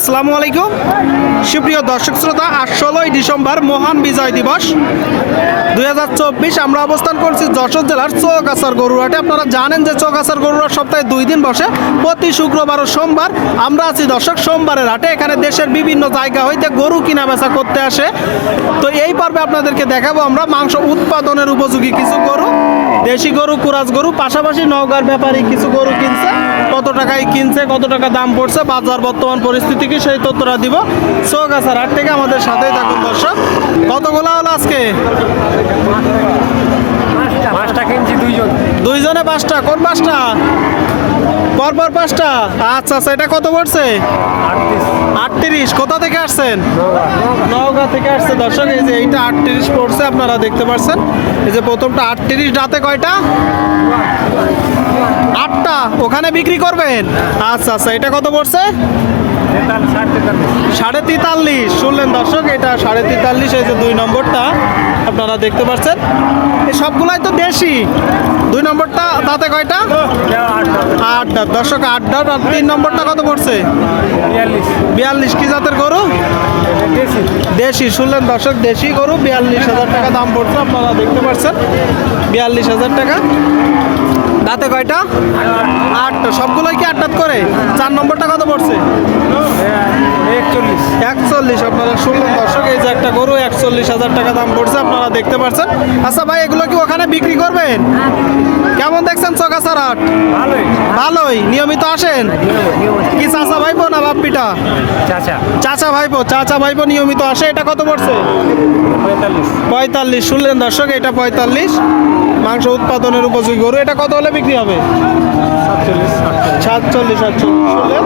আসসালামু আলাইকুম। সুপ্রিয় দর্শক শ্রোতা, আজ ষোলোই ডিসেম্বর, মহান বিজয় দিবস। দু হাজার চব্বিশ আমরা অবস্থান করছি যশোর জেলার চৌগাছার গরুহাটে আপনারা জানেন যে চৌগাছার গরুরা সপ্তাহে দুই দিন বসে। প্রতি শুক্রবার ও সোমবার আমরা আছি দর্শক, সোমবারের হাটে। এখানে দেশের বিভিন্ন জায়গা হইতে গরু কিনা বেচা করতে আসে। তো এই পর্বে আপনাদেরকে দেখাবো আমরা মাংস উৎপাদনের উপযোগী কিছু গরু। দেশি গরু কুরাজ গরু পাশাপাশি নওগাঁর ব্যাপারী কিছু গরু কিনছে। কত টাকায় কিনছে কত টাকা দাম পড়ছে বাজার বর্তমান পরিস্থিতি কি সেই তথ্যটা দিব। চৌগাছার হাট থেকে আমাদের সাথেই থাকুন দর্শক। কতগুলো হলো আজকে? পাঁচটা কিনছি দুইজন। দুইজনে পাঁচটা কোন পাঁচটা? পরপর পাঁচটা? আচ্ছা আচ্ছা এটা কত পড়ছে? আটত্রিশ। আটত্রিশ, কোথা থেকে আসছেন? নওগাঁ থেকে আসছে। দর্শক, এই যে এইটা আটত্রিশ পড়ছে, আপনারা দেখতে পাচ্ছেন। এই যে প্রথমটা আটত্রিশ, রাতে কয়টা? আটটা। ওখানে বিক্রি করবেন? আচ্ছা আচ্ছা এটা কত পড়ছে? সাড়ে তেতাল্লিশ, শুনলেন দর্শক, এটা সাড়ে তেতাল্লিশ, এই যে দুই নম্বরটা, আপনারা দেখতে পাচ্ছেন। এই সবগুলাই তো দেশি। দুই নম্বরটা, তাতে কয়টা? আটটা দর্শক আটটা আর তিন নম্বরটা কত পড়ছে? বিয়াল্লিশ। কি জাতের গরু? দেশি। শুনলেন দর্শক, দেশি গরু, বিয়াল্লিশ হাজার টাকা দাম পড়ছে, আপনারা দেখতে পাচ্ছেন। বিয়াল্লিশ হাজার টাকা। দাঁতে কয়টা? আটটা। সবগুলোই কি আটটাত করে? চার নম্বরটা কত পড়ছে? একচল্লিশ। একচল্লিশ। আপনারা শুনলেন দর্শক এই যে একটা গরু একচল্লিশ হাজার টাকা দাম পড়ছে আপনারা দেখতে পাচ্ছেন আচ্ছা ভাই এগুলো কি ওখানে বিক্রি করবেন? কেমন দেখছেন চকাসার হাট? ভালোই। ভালোই। নিয়মিত আসেন? কি চাচা ভাইপো না বাপ্পিটা? চাচা। চাচা ভাইপো চাচা ভাইপো নিয়মিত আসে এটা কত পড়ছে? পঁয়তাল্লিশ। পঁয়তাল্লিশ। শুনলেন দর্শক এটা পঁয়তাল্লিশ। মাংস উৎপাদনের উপযোগী গরু এটা কত হলে বিক্রি হবে? সাতচল্লিশ আটচল্লিশ হলে?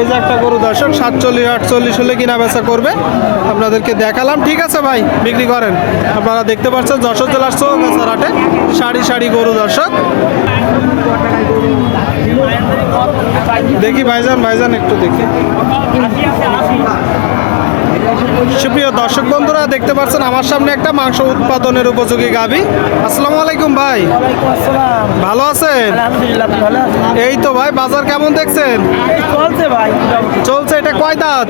এই যে একটা গরু দর্শক সাতচল্লিশ আটচল্লিশ হলে কিনা বেচা করবে? আপনাদেরকে দেখালাম ঠিক আছে ভাই বিক্রি করেন। আপনারা দেখতে পাচ্ছেন যশোর জেলার চৌগাছার হাটে সারি সারি গরু দর্শক। দেখি ভাইজান ভাইজান একটু দেখি। সুপ্রিয় দর্শক বন্ধুরা দেখতে পাচ্ছেন আমার সামনে একটা মাংস উৎপাদনের উপযোগী গাবি আসসালামু আলাইকুম। ভাই? ভালো আছেন? এই তো ভাই, বাজার কেমন দেখছেন? চলছে ভাই চলছে এটা কয় দাঁত?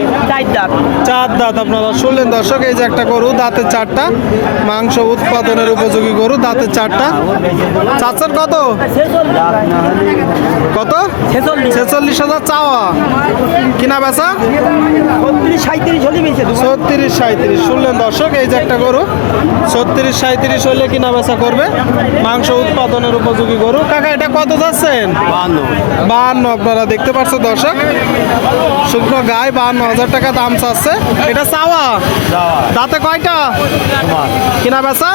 চার দাঁত আপনারা শুনলেন দর্শক, এই যে একটা গরু, দাঁতের চারটা। মাংস উৎপাদনের উপযোগী গরু, দাঁতের চারটা। চাচ্ছেন কত? কত? ছেচল্লিশ হাজার চাওয়া। কিনা বেচা? ছত্রিশ সাঁত্রিশ শুনলেন দর্শক, এই যে একটা গরু, ছত্রিশ সাঁত্রিশ হলে কিনা বেচা করবে? মাংস উৎপাদনের উপযোগী গরু। কাকা এটা কত যাচ্ছেন? বাহান্ন। আপনারা দেখতে পাচ্ছেন দর্শক। শুকনো গায়ে বাহান্ন হাজার টাকা দাম চাচ্ছে। এটা চাওয়া? দাঁতে কয়টা? কিনা বেচা?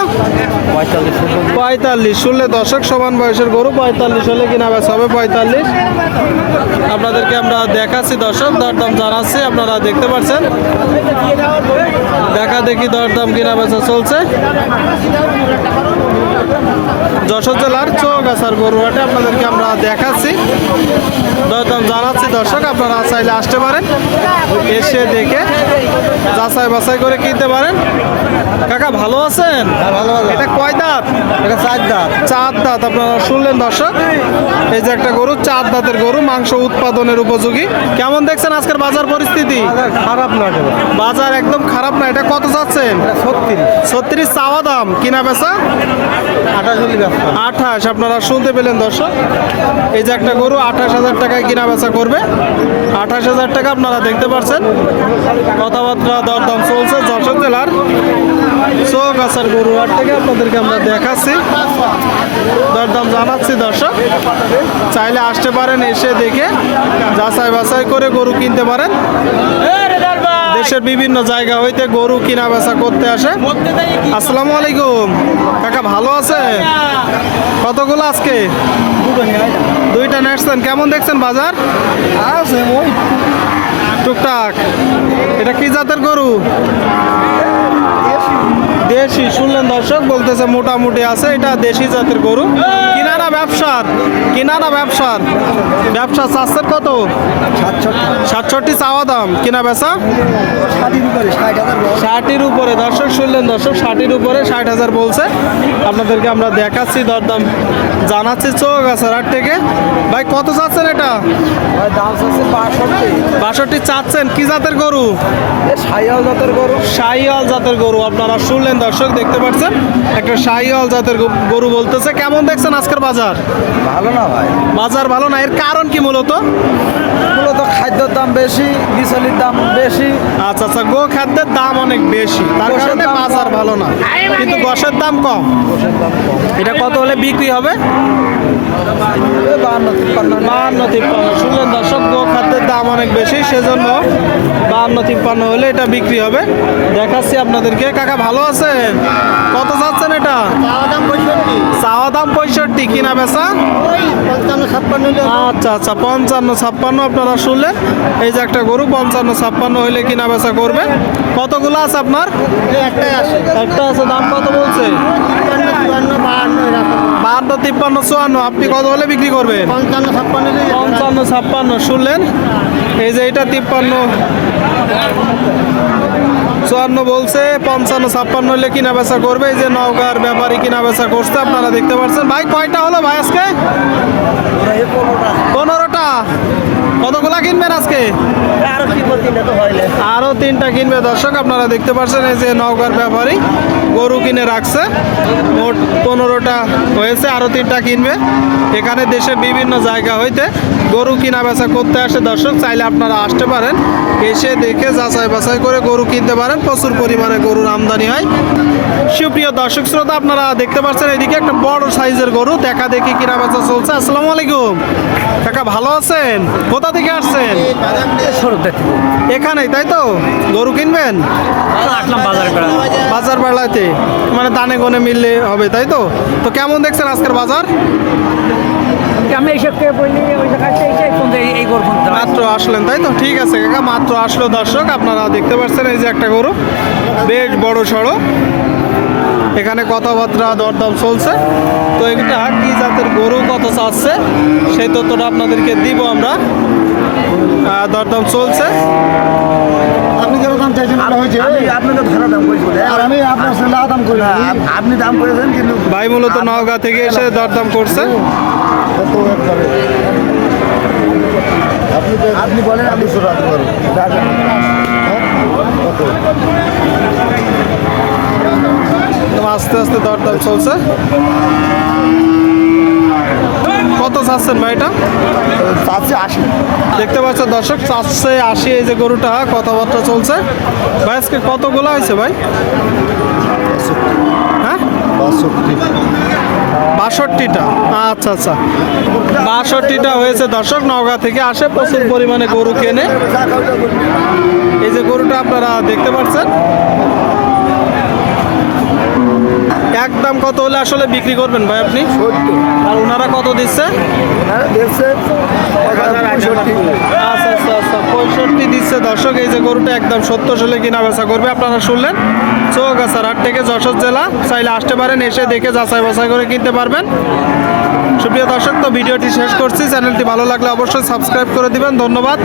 পঁয়তাল্লিশ পঁয়তাল্লিশ। শুনলে দর্শক সমান বয়সের গরু পঁয়তাল্লিশ হলে কিনা বেচা হবে পঁয়তাল্লিশ। আপনাদেরকে আমরা দেখাচ্ছি দর্শক দরদাম জানাচ্ছি আপনারা দেখতে পাচ্ছেন। দেখা দেখি দরদাম কিনা বেচা চলছে। যশোর জেলার চৌগাছার গরুহাটে আপনাদেরকে আমরা দেখাচ্ছি। দরদাম জানাচ্ছি দর্শক আপনারা চাইলে আসতে পারেন। এসে দেখে যাচাই বাছাই করে কিনতে পারেন। কাকা ভালো আছেন? ভালো ভালো এটা কয় দাঁত? এটা চার দাঁত। চার দাঁত আপনারা শুনলেন দর্শক? এই যে একটা গরু চার দাঁতের গরু মাংস উৎপাদনের উপযোগী। কেমন দেখছেন আজকের বাজার পরিস্থিতি? খারাপ না বাজার একদম খারাপ না এটা কত যাচ্ছেন? ছত্রিশ। ছত্রিশ চাওয়া দাম কিনা বেচা? আঠাশ আঠাশ আপনারা শুনতে পেলেন দর্শক। এই যে একটা গরু আঠাশ হাজার টাকায় কিনা বেচা করবে। আঠাশ হাজার টাকা আপনারা দেখতে পাচ্ছেন কথাবার্তা, দরদাম চলছে যশোর জেলার। চৌগাছার গরু হাট থেকে আপনাদেরকে আমরা দেখাচ্ছি। দরদাম জানাচ্ছি দর্শক। চাইলে আসতে পারেন, এসে দেখে যাচাই বাছাই করে গরু কিনতে পারেন। দেশের বিভিন্ন জায়গা হইতে গরু কিনা বেচা করতে আসে। আসসালামু আলাইকুম। কাকা, ভালো আছে কতগুলো আজকে? দুইটা নেটছেন কেমন দেখছেন বাজার? আছে ওই। টুকটাক। এটা কি জাতের গরু? দেশি শুনলেন দর্শক বলতেছে মোটামুটি আছে এটা দেশি জাতের গরু। কিনারা ব্যবসার কিনারা ব্যবসার। ব্যবসা চাচ্ছেন কত? সাতষট্টি। চাওয়া দাম কিনা বেচা? ষাটের উপরে দর্শক শুনলেন দর্শক ষাটের উপরে ষাট হাজার বলছে। আপনাদেরকে আমরা দেখাচ্ছি দরদাম জানাচ্ছি চোখ আছে হাট থেকে। ভাই কত চাচ্ছেন এটা? বাষট্টি। চাচ্ছেন কি জাতের গরু? সাইয়াল জাতের গরু। শাহিয়াল জাতের গরু আপনারা শুনলেন দর্শক দেখতে পাচ্ছেন? একটা শাহিওয়াল জাতের গরু বলতেছে। কেমন দেখছেন আজকের বাজার? ভালো না ভাই। বাজার ভালো না? এর কারণ কি মূলত? মূলত খাদ্যের দাম বেশি বিচলির দাম বেশি। আচ্ছা আচ্ছা গো খাদ্যের দাম অনেক বেশি। তার কারণে বাজার ভালো না। কিন্তু গোশের দাম কম। এটা কত হলে বিক্রি হবে? বাহান্ন তিপ্পান্ন। শুনলেন দর্শক গো খাদ্যের দাম অনেক বেশি সেজন্য বাহান্ন তিপ্পান্ন হলে এটা বিক্রি হবে। দেখাচ্ছি আপনাদেরকে। কাকা ভালো আছেন? কত যাচ্ছেন এটা? চাওয়া দাম পঁয়ষট্টি। কিনা বেচা? আচ্ছা আচ্ছা পঞ্চান্ন ছাপ্পান্ন আপনারা শুনলেন। এই যে একটা গরু পঞ্চান্ন ছাপ্পান্ন হইলে কিনা বেচা করবে। কতগুলো আছে আপনার? একটা আছে দাম কত বলছে? বাহান্ন তিপ্পান্ন চুয়ান্ন, আপনি কত হলে বিক্রি করবেন? পঞ্চান্ন ছাপ্পান্ন, শুনলেন? এই যে এটা তিপ্পান্ন। চুয়ান্ন বলছে, পঞ্চান্ন ছাপ্পান্ন হলে কিনা বেচা করবে। এই যে নওগাঁর ব্যাপারী কিনা বেচা করছে, আপনারা দেখতে পাচ্ছেন। ভাই, কয়টা হলো ভাই আজকে? পনেরোটা। কতগুলা কিনবেন আজকে? আরও তিনটা কিনবে। দর্শক আপনারা দেখতে পাচ্ছেন এই যে নওগাঁর ব্যাপারী গরু কিনে রাখছে। মোট পনেরোটা হয়েছে আরও তিনটা কিনবে। এখানে দেশের বিভিন্ন জায়গা হইতে গরু কিনা বেচা করতে আসে। দর্শক চাইলে আপনারা আসতে পারেন। এসে দেখে যাচাই বাছাই করে গরু কিনতে পারেন। প্রচুর পরিমাণে গরুর আমদানি হয়। সুপ্রিয় দর্শক শ্রোতা আপনারা দেখতে পাচ্ছেন এদিকে একটা বড় সাইজের গরু। দেখা দেখি কিনা বেচা চলছে। আসসালামু আলাইকুম। কাকা ভালো আছেন? কোথা থেকে আসছেন? এখানেই তাই তো? গরু কিনবেন? আসলাম বাজারে বাজার মানে দানে গনে মিললে হবে তাই তো? তো কেমন দেখছেন আজকের বাজার? আমি এইসব কে বলি ওই এই গরু মাত্র আসলেন তাই তো? ঠিক আছে কাকা মাত্র আসলো দর্শক আপনারা দেখতে পাচ্ছেন এই যে একটা গরু। বেশ বড় সড়ো। এখানে কথাবার্তা দরদাম চলছে। তো এটা কি জাতের গরু কত চাচ্ছে সেই তথ্যটা আপনাদেরকে দিব আমরা। দরদাম চলছে। আপনি দাম চাইছেন হয়েছে আপনি তো ভালো দাম করেছি আর আমি আপনার সঙ্গে দাম করি। আপনি দাম করেছেন কিন্তু ভাই মূলত নওগাঁ থেকে এসে দরদাম করছে। আপনি আপনি বলেন আপনি টাকা করুন হ্যাঁ? কত তো আস্তে আস্তে দরদাম চলছে। কত চাচ্ছেন ভাই এটা চারশো আশি। দেখতে পাচ্ছেন দর্শক চারশে আশি এই যে গরুটা কথাবার্তা চলছে। ভাই আজকে কতগুলো হয়েছে ভাই? হ্যাঁ? বাষট্টিটা। আচ্ছা আচ্ছা। বাষট্টিটা হয়েছে দর্শক নওগাঁ থেকে আসে প্রচুর পরিমাণে গরু কেনে। এই যে গরুটা আপনারা দেখতে পাচ্ছেন। একদম কত হলে আসলে বিক্রি করবেন ভাই আপনি? আর ওনারা কত দিচ্ছে? আচ্ছা আচ্ছা আচ্ছা পঁয়ষট্টি দিচ্ছে দর্শক এই যে গরুটা একদম সত্তর সালে কিনা বেচা করবে আপনারা শুনলেন? চোখ চৌগাছার হাট থেকে যশোর জেলা চাইলে আসতে পারেন এসে দেখে যাচাই বাছাই করে কিনতে পারবেন। সুপ্রিয় দর্শক তো ভিডিওটি শেষ করছি চ্যানেলটি ভালো লাগলে অবশ্যই সাবস্ক্রাইব করে দিবেন ধন্যবাদ।